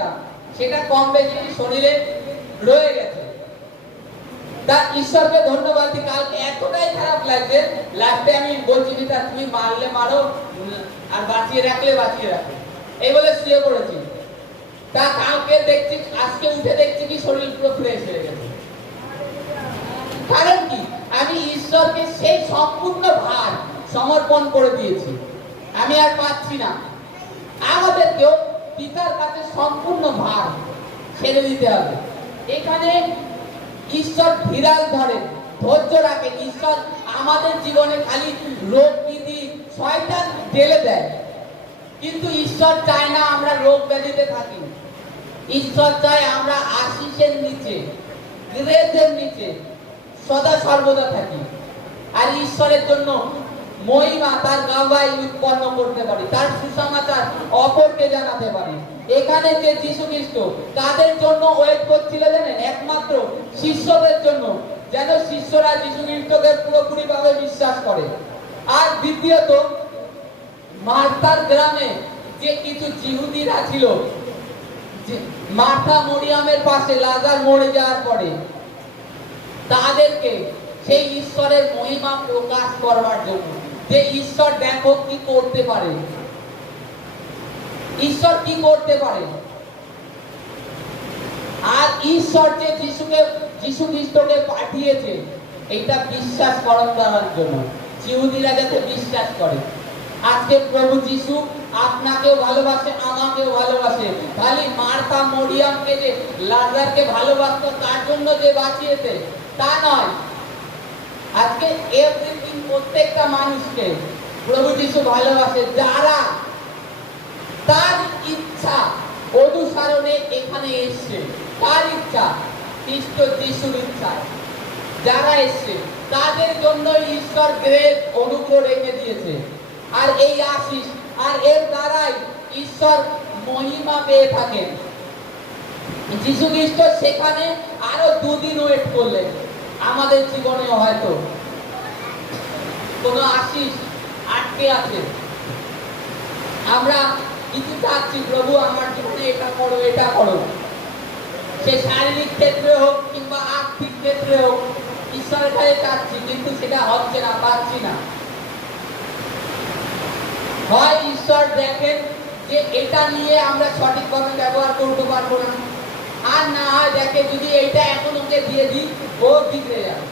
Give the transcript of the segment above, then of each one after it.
দিকটা সেটা কম বেশি শরীরে রয়ে গেছে। তা ঈশ্বরকে ধন্যবাদ দিই, কালকে এতটাই খারাপ লাগছে, লাস্টে আমি বলছি যে তুমি মারলে মারো আর বাঁচিয়ে রাখলে বাঁচিয়ে রাখো, এই বলে শুয়ে পড়েছি। তা কালকে দেখছি, আজকে উঠে দেখছি কি শরীর পুরো ফ্রেশ হয়ে গেছে। কারণ কি, আমি ঈশ্বরকে সেই সম্পূর্ণ ভার সমর্পণ করে দিয়েছি, আমি আর পাচ্ছি না। আমাদেরকেও পিতার কাছে সম্পূর্ণ ভার ছেড়ে দিতে হবে। এখানে ঈশ্বর বিড়াল ধরে, ধৈর্য রাখেন। ঈশ্বর আমাদের জীবনে খালি রোগ ব্যাধি শয়তান ঢেলে দেয়, কিন্তু ঈশ্বর চায় না আমরা রোগ ব্যাধিতে থাকি। ঈশ্বর চায় আমরা আশিসের নিচে, গ্রেসের নিচে সদা সর্বদা থাকি। আর ঈশ্বরের জন্য মহিমা তার গাওয়ায় উৎপন্ন করতে পারি, তার সুসমাচার অপরকে জানাতে পারি। এখানে যে যীশু খ্রিস্ট কাদের জন্য ওয়েট করছিল জানেন? একমাত্র শিষ্যদের জন্য, যেন শিষ্যরা যীশু খ্রিস্টকে পুরোপুরি ভাবে বিশ্বাস করে। আর দ্বিতীয়ত, মার্তার গ্রামে যে কিছু জিহুদিরা ছিল, মার্থা মরিয়ামের পাশে লাজার মরে যাওয়ার পরে তাদেরকে সেই ঈশ্বরের মহিমা প্রকাশ করবার জন্য, যে ঈশ্বর দেখো কি করতে পারে, ঈশ্বর কি করতে পারে। আর ঈশ্বর যে যীশু খ্রিস্টকে পাঠিয়েছে এটা বিশ্বাস করার জন্য, জিহুদিরা যাতে বিশ্বাস করে। আজকে প্রভু যীশু আপনাকেও ভালোবাসে, আমাকেও ভালোবাসে। খালি মার্থা মরিয়ামকে যে লাজারকে ভালোবাসতো তার জন্য যে বাঁচিয়েছে তা নয়, আজকে এভরিথিং প্রত্যেকটা মানুষকে প্রভু যীশু ভালোবাসে, যারা তার ইচ্ছা অনুসরণে এখানে এসছে। তার ইচ্ছা, খ্রিস্ট যীশুর ইচ্ছা যারা এসছে তাদের জন্য ঈশ্বর গ্রেস অনুগ্রহ রেখে দিয়েছে। আর এই আশিস, আর এর দ্বারাই ঈশ্বর মহিমা পেয়ে থাকেন। যীশু খ্রিস্ট সেখানে আরো 2 দিন ওয়েট করলেন। আমাদের জীবনে হয়তো কোন আশিস আটকে আছে, আমরা কিছু চাচ্ছি, প্রভু আমার জীবনে এটা করো, এটা করো। সে শারীরিক ক্ষেত্রে হোক কিংবা আর্থিক ক্ষেত্রে হোক, ঈশ্বরের কাছে চাচ্ছি, কিন্তু সেটা হচ্ছে না, পাচ্ছি না। হয় ঈশ্বর দেখেন যে এটা নিয়ে আমরা সঠিকভাবে ব্যবহার করতে পারবো না, আর না হয় দেখে যদি এটা এখন ওকে দিয়ে দিই ও বিগড়ে যাবে।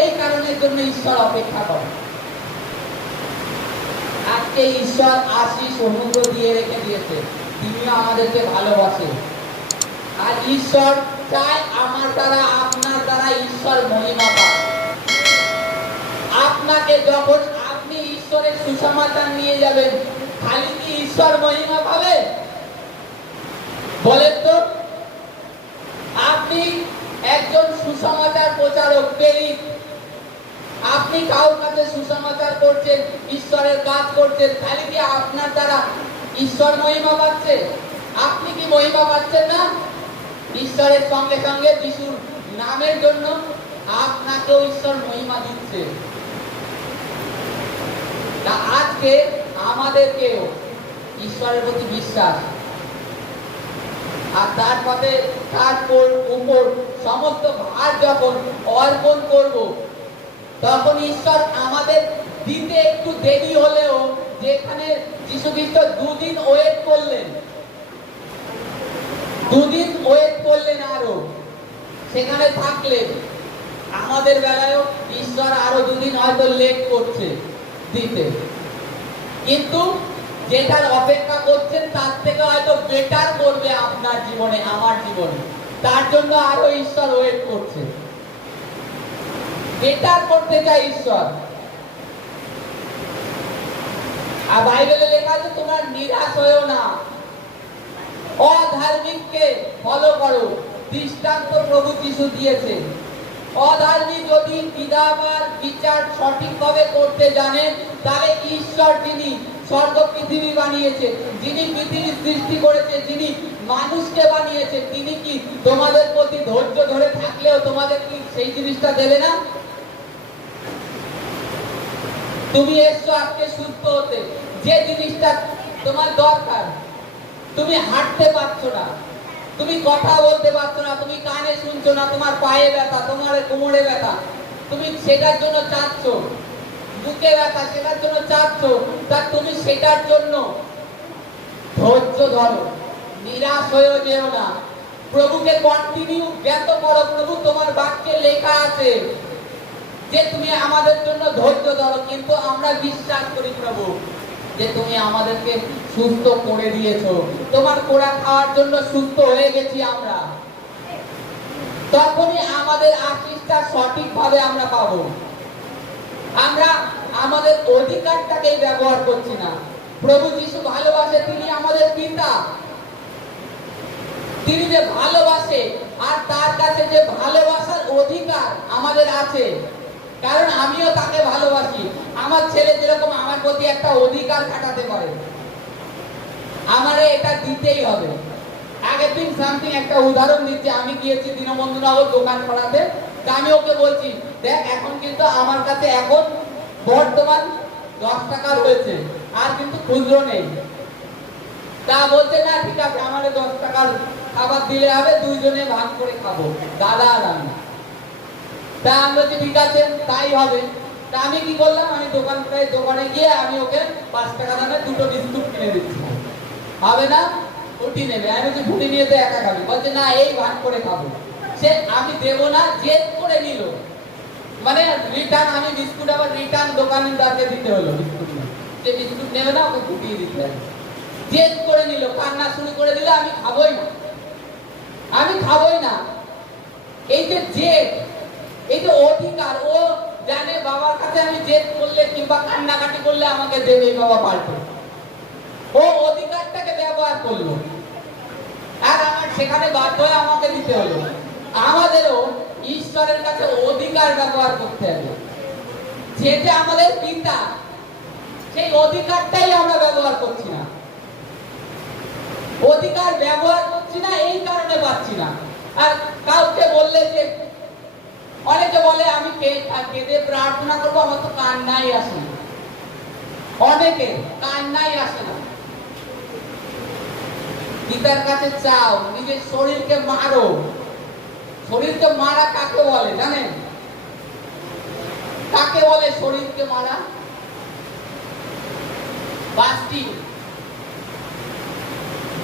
এই কারণের জন্য ঈশ্বর অপেক্ষা করে। আজকে ঈশ্বর আশিস অনুগ্রহ দিয়ে রেখে দিয়েছে, তিনি আমাদেরকে ভালোবাসে। আর ঈশ্বর চায় আমার দ্বারা, আপনার দ্বারা ঈশ্বর মহিমা পায়। আপনাকে যখন আপনি ঈশ্বরের সুসমাচার নিয়ে যাবেন, খালি কি ঈশ্বর মহিমা পাবে? বলেন তো, আপনি একজন সুসমাচার প্রচারক, প্রেরিত, আপনি কারোর কাছে সুসমাচার করছেন, ঈশ্বরের কাজ করছেন, খালি কি আপনার দ্বারা ঈশ্বর মহিমা পাচ্ছে? আপনি কি মহিমা পাচ্ছেন না? ঈশ্বরের সঙ্গে সঙ্গে যিশুর নামের জন্য আপনাকেও ঈশ্বর মহিমা দিচ্ছে। তা আজকে আমাদেরকেও ঈশ্বরের প্রতি বিশ্বাস আর তার পথে তার উপর সমস্ত ভার যখন অর্পণ করব, তখন ঈশ্বর আমাদের দিতে একটু দেরি হলেও, যেখানে যীশু খ্রিস্ট 2 দিন ওয়েট করলেন, 2 দিন ওয়েট করলেন, আরো সেখানে থাকলেন, আমাদের বেলায়ও ঈশ্বর আরো 2 দিন হয়তো লেট করছে দিতে, কিন্তু যেটার অপেক্ষা করছেন তার থেকে হয়তো বেটার করবে আপনার জীবনে, আমার জীবনে। তার জন্য আরো ঈশ্বর ওয়েট করছে, বেটার করতে চায় ঈশ্বর। আর বাইবেলে লেখা আছে, তোমরা নিরাশ হয়েও না, অধার্মিককে ফলো করো। দৃষ্টান্ত প্রভু যীশু দিয়েছে। অধার্মিক যদি বিধাবার বিচার সঠিকভাবে করতে জানেন, তাহলে ঈশ্বর যিনি স্বর্গ পৃথিবী বানিয়েছে, যিনি পৃথিবী সৃষ্টি করেছে, যিনি মানুষকে বানিয়েছে, তিনি কি তোমাদের প্রতি ধৈর্য ধরে থাকলেও তোমাদের কি সেই জিনিসটা দেবে না? তুমি এসছো আজকে সুস্থ হতে, যে জিনিসটা তোমার দরকার, তুমি হাঁটতে পারছো না, তুমি কথা বলতে পারছো না, তুমি কানে শুনছো না, তোমার পায়ে ব্যথা, তোমার কোমরে ব্যথা, তুমি সেটার জন্য চাচ্ছ, বুকে ব্যথা সেটার জন্য চাচ্ছ, তা তুমি সেটার জন্য ধৈর্য ধরো, নিরাশ হয়েও যেও না, প্রভুকে কন্টিনিউ জ্ঞাত করো। প্রভু তোমার বাক্যে লেখা আছে যে তুমি আমাদের জন্য ধৈর্য ধরো, কিন্তু আমরা বিশ্বাস করি প্রভু যে তুমি আমাদেরকে সুস্থ করে দিয়েছো, তোমার কোড়া খাওয়ার জন্য সুস্থ হয়ে গেছি আমরা, তখনই আমাদের আশীষটা সঠিকভাবে আমরা পাবো। আমরা আমাদের অধিকারটাকেই ব্যবহার করছি না। প্রভু যিশু ভালোবাসে, তিনি আমাদের পিতা, তিনি যে ভালোবাসে, আর তার কাছে যে ভালোবাসার অধিকার আমাদের আছে, কারণ আমিও তাকে ভালোবাসি। আমার ছেলে যেরকম আমার প্রতি একটা অধিকার খাটাতে পারে, আমারে এটা দিতেই হবে। আগের দিন সামথিং একটা উদাহরণ দিচ্ছি, আমি গিয়েছি দীনবন্ধুনগর দোকান করাতে, তা আমি ওকে বলছি দেখ এখন কিন্তু আমার কাছে এখন বর্তমান 10 টাকা রয়েছে, আর কিন্তু খুচরো নেই। তা বলছে না ঠিক আছে, আমার 10 টাকার খাবার দিলে হবে, দুইজনে ভাগ করে খাবো, দাদা আর আমি। তা আমি বলছি ঠিক আছে তাই হবে। তা আমি কি করলাম, আমি দোকানে গিয়ে আমি ওকে 5 টাকা দামে 2টো বিস্কুট কিনে দিচ্ছি। হবে না, ফুটি নেবে, আমি বলছি ফুটি নিয়ে তো একা খাবি, বলছে না এই ভাগ করে খাবো। সে আমি দেবো না, জেদ করে নিল, মানে রিটার্ন, আমি বিস্কুট আবার রিটার্ন দোকানদারকে দিতে হলো বিস্কুট, যে বিস্কুট নেবে না ওকে ফুটিয়ে দিতে হবে। জেদ করে নিল, কান্না শুরু করে দিল, আমি খাবোই না, আমি খাবোই না। এই যে জেদ, এই যে অধিকার, ও জানে বাবার কাছে আমি জেদ করলে কিংবা কান্নাকাটি করলে আমাকে দেবে বাবা পাল্টে, ও অধিকারটাকে ব্যবহার করলো, আর আমার সেখানে বাধ্য হয়ে আমাকে দিতে হলো। আমাদেরও ঈশ্বরের কাছে অধিকার ব্যবহার করতে হবে, যেটা আমাদের পিতা, সেই অধিকারটাই আমরা ব্যবহার করছি না। অধিকার ব্যবহার করছি না, এই কারণে পাচ্ছি না। আর কাউকে বললে যে, অনেকে বলে আমি কেঁদে প্রার্থনা করবো, আমার তো কান্নাই আসে না, অনেকে কান্নাই আসে না। পিতার কাছে চাও, নিজের শরীরকে মারো। শরীরকে মারা কাকে বলে জানেন? কাকে বলে শরীরকে মারা? ফাস্টিং,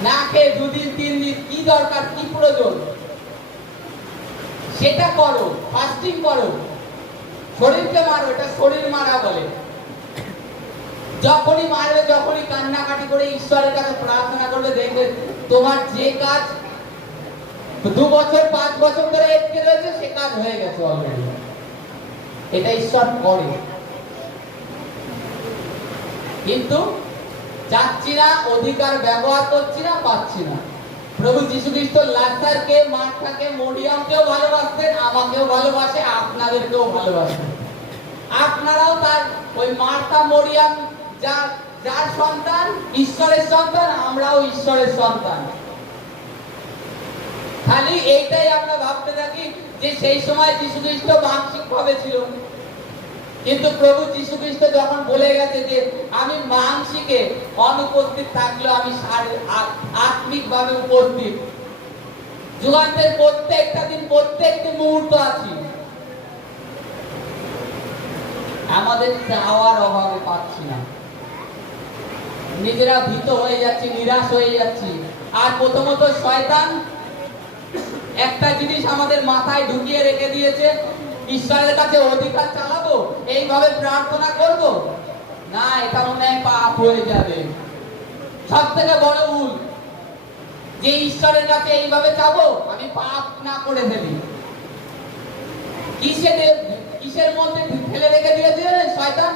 না খেয়ে 2 দিন 3 দিন, কি দরকার, কি প্রয়োজন সেটা করো, ফাস্টিং করো, শরীরকে মারো, এটা শরীর মারা বলে। যখনই মারবে, যখনই কান্নাকাটি করে ঈশ্বরের কাছে প্রার্থনা করবে, দেখবে তোমার যে কাজ 2 বছর 5 বছর ধরে আটকে রয়েছে সে কাজ হয়ে গেছে অলরেডি। এটা ঈশ্বর করে, কিন্তু যাচ্ছি না, অধিকার ব্যবহার করছি না, পাচ্ছি না। প্রভু যীশু খ্রিস্ট লাজারকে, মার্থাকে, মরিয়মকেও ভালোবাসতেন, আমাকেও ভালোবাসে, আপনাদেরকেও ভালোবাসে। আপনারাও তার ওই মার্থা মরিয়ম যার সন্তান, ঈশ্বরের সন্তান, আমরাও ঈশ্বরের সন্তান। খালি এইটাই আমরা ভাবতে থাকি যে সেই সময় যীশু খ্রিস্ট মানসিক ভাবে ছিল, কিন্তু প্রভু যীশু খ্রিস্ট যখন বলে গেছে যে আমি মানসিকে অনুপস্থিত থাকলেও আমি আত্মিক ভাবে উপস্থিত, যুগান্তের প্রত্যেকটা দিন, প্রত্যেকটি মুহূর্ত আছি, আমাদের চাওয়ার অভাবে পাচ্ছি না, নিজেরা ভীত হয়ে যাচ্ছি, নিরাশ হয়ে যাচ্ছি। আর প্রথমত শয়তান একটা জিনিস আমাদের মাথায় ঢুকিয়ে রেখে দিয়েছে, ঈশ্বরের কাছে অধিকার চালাবো, এইভাবে প্রার্থনা করব না, এটা মনে হয় পাপ হয়ে যাবে। সব থেকে বড় ভুল যে ঈশ্বরের কাছে এইভাবে চাবো, আমি পাপ না করে ফেলি। কিসের মধ্যে ফেলে রেখে দিয়েছে শয়তান?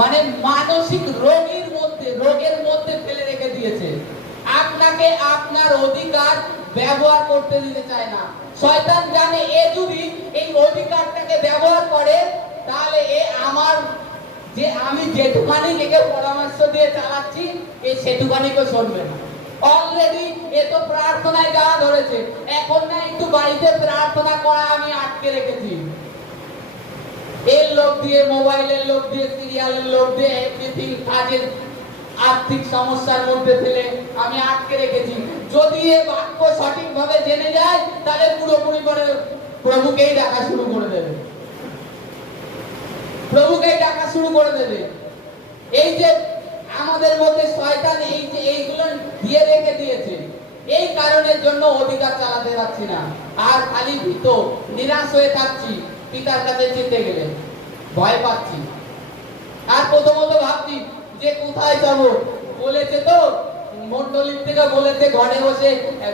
মানে মানসিক রোগের মধ্যে ফেলে রেখে দিয়েছে। আপনাকে আপনার অধিকার ব্যবহার করতে দিতে চায় না। শয়তান জানে এ যদি এই অধিকারটাকে ব্যবহার করে, তাহলে এ আমার যে আমি যেটুকানি একে পরামর্শ দিয়ে চালাচ্ছি, এ সেটুকানিকে শুনবে না। অলরেডি এ তো প্রার্থনায় যাওয়া ধরেছে, এখন না একটু বাড়িতে প্রার্থনা করা আমি আটকে রেখেছি। এর লোক দিয়ে, মোবাইলের লোক দিয়ে, সিরিয়ালের লোক দিয়ে, এভরিথিং, কাজের আর্থিক সমস্যার মধ্যে ফেলে আমি আটকে রেখেছি। যদি এ বাক্য সঠিকভাবে জেনে যায় তাহলে পুরোপুরি করে প্রভুকেই ডাকা শুরু করে দেবে, প্রভুকেই ডাকা শুরু করে দেবে। এই যে আমাদের মধ্যে শয়তান এই যে এইগুলো দিয়ে রেখে দিয়েছে, এই কারণের জন্য অধিকার চালাতে পারছি না, আর খালি ভীত নিরাশ হয়ে থাকছি। পিতার কাছে যেতে গেলে ভয় পাচ্ছি, আর প্রথমত ভাবছি যে কোথায় যাব। বলেছে তো মন্ডলীর থেকে বলেছে ঘরে বসে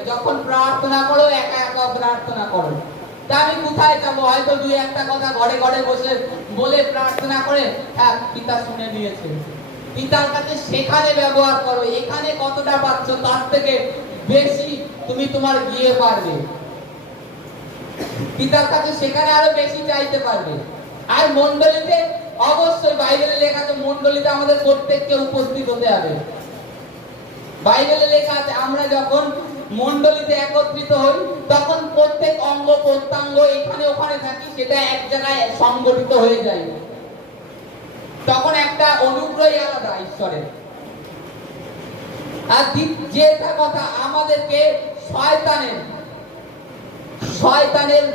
যখন প্রার্থনা করো একা একা প্রার্থনা করো। তা আমি কোথায় যাব? হয়তো দুই একটা কথা ঘরে ঘরে বসে বলে প্রার্থনা করে পিতা শুনে নিয়েছে। পিতার কাছে সেখানে ব্যবহার করো, এখানে কতটা পাচ্ছ তার থেকে বেশি তুমি তোমার গিয়ে পারবে। পিতার কাছে সেখানে আরো বেশি চাইতে পারবে। আর মণ্ডলীতে অবশ্যই বাইবেলে লেখা আছে মণ্ডলীতে আমাদের প্রত্যেককে উপস্থিত হতে হবে। বাইবেলে লেখা আছে আমরা যখন মণ্ডলীতে একত্রিত হই তখন প্রত্যেক অঙ্গ প্রত্যঙ্গ এখানে ওখানে থাকি, সেটা এক জায়গায় সংগঠিত হয়ে যায়। তখন একটা অনুগ্রহই আলাদা ঈশ্বরের। আর যেটা কথা আমাদেরকে শয়তানের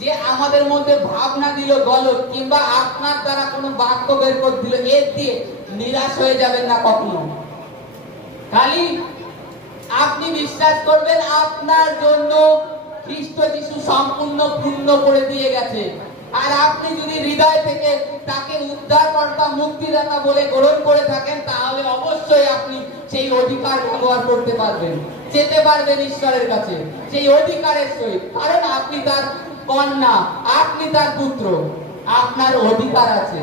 যে আমাদের মধ্যে ভাবনা দিল গলত, কিংবা আপনার দ্বারা কোনো বাক্য বের করে দিল, এর দিয়ে নিরাশ হয়ে যাবেন না কখনো। খালি আপনি বিশ্বাস করবেন আপনার জন্য খ্রিস্ট যিশু সম্পূর্ণ পূর্ণ করে দিয়ে গেছে। আর আপনি যদি হৃদয় থেকে তাকে উদ্ধারকর্তা মুক্তিদাতা বলে গ্রহণ করে থাকেন তাহলে অবশ্যই আপনি সেই অধিকার ব্যবহার করতে পারবেন, যেতে পারবেন ঈশ্বরের কাছে সেই অধিকারের সহিত। কারণ আপনি তার কন্যা, আপনি তার পুত্র, আপনার অধিকার আছে।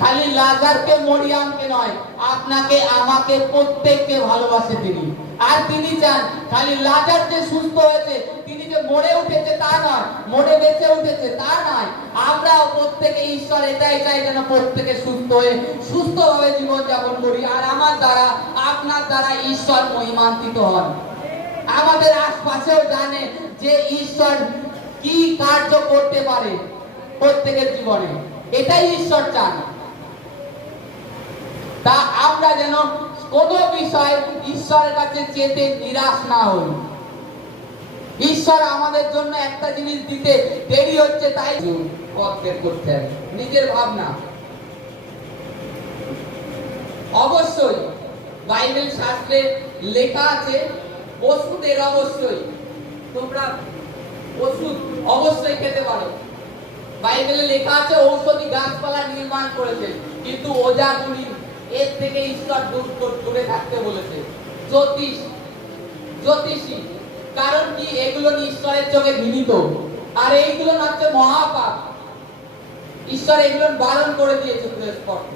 খালি লাজারকে মরিয়ামকে নয়, আপনাকে আমাকে প্রত্যেককে ভালোবাসে তিনি। আর তিনি চান খালি লাজার যে সুস্থ হয়েছে, তিনি যে মরে উঠেছে তা নয়, মরে বেঁচে উঠেছে তা নয়, আমরাও প্রত্যেকে ঈশ্বর এটাই চাই যেন প্রত্যেকে সুস্থ হয়ে সুস্থভাবে জীবন যাপন করি। আর আমার দ্বারা আপনার দ্বারা ঈশ্বর মহিমান্বিত হন। আমাদের আশপাশেও জানে যে ঈশ্বর কি কার্য করতে পারে প্রত্যেকের জীবনে, এটাই ঈশ্বর চান। তা আমরা যেন কোনো বিষয় ঈশ্বরের কাছে চেতে নিরাশ না হই। ঈশ্বর আমাদের জন্য একটা জিনিস দিতে দেরি হচ্ছে, তাই পথ বের করতে হবে। নিজের ভাবনা অবশ্যই বাইবেল শাস্ত্রে লেখা আছে ওষুধের অবশ্যই তোমরা ওষুধ অবশ্যই খেতে পারো। বাইবেলে লেখা আছে ঔষধি গাছপালা নির্মাণ করেছে, কিন্তু ওঝাগুলি এর থেকে ঈশ্বর দূরে থাকতে বলেছে। জ্যোতিষী কারণ কি? এগুলো ঈশ্বরের চোখে ঘৃণিত, আর এইগুলো হচ্ছে মহাপাপ। ঈশ্বর এগুলো বারণ করে দিয়েছে স্পষ্ট।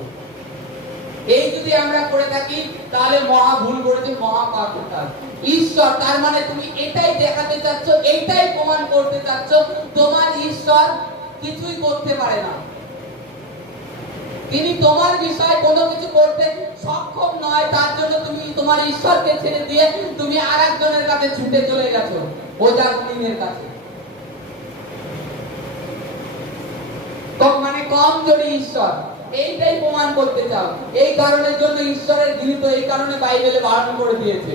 এই যদি আমরা করে থাকি তাহলে মহা ভুল করেছে, মহাপাপ কাজ। ঈশ্বর তার মানে তুমি এটাই দেখাতে চাচ্ছ, এইটাই প্রমাণ করতে চাচ্ছ তোমার ঈশ্বর কিছুই করতে পারে না, তিনি তোমার বিষয়ে কোনো কিছু করতে সক্ষম নয়। তার জন্য তুমি তোমার ঈশ্বরকে ছেড়ে দিয়ে তুমি আরেকজনের কাছে ছুটে চলে গেছো, ওঝা গুণিনের কাছে। তো মানে কমজোরি ঈশ্বর, এইটাই প্রমাণ করতে চাও। এই কারণের জন্য ঈশ্বরের গৃহীত, এই কারণে বাইবেলে বারণ করে দিয়েছে।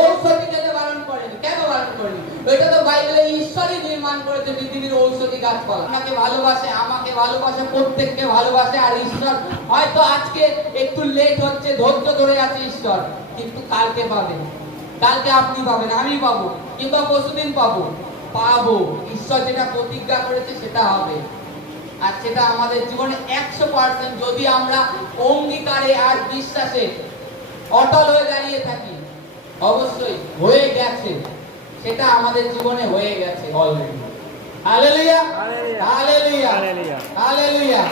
ঔষধি খেতে বারণ করেনি। কেন বারণ করেনি? এটা তো বাইবেলে ঈশ্বরই নির্মাণ করেছে পৃথিবীর ঔষধি গাছপালা। আপনাকে ভালোবাসে, আমাকে ভালোবাসে, প্রত্যেককে ভালোবাসে। আর ঈশ্বর হয়তো আজকে একটু লেট হচ্ছে, ধৈর্য ধরে আছে ঈশ্বর, কিন্তু কালকে পাবেন। কালকে আপনি পাবেন, আমি পাবো, কিংবা পরশুদিন পাবো। ঈশ্বর যেটা প্রতিজ্ঞা করেছে সেটা হবে। আর সেটা আমাদের জীবনে 100% যদি আমরা অঙ্গীকারে আর বিশ্বাসে অটল হয়ে দাঁড়িয়ে থাকি, অবশ্যই হয়ে গেছে, সেটা আমাদের জীবনে হয়ে গেছে already. Hallelujah, hallelujah, hallelujah, hallelujah.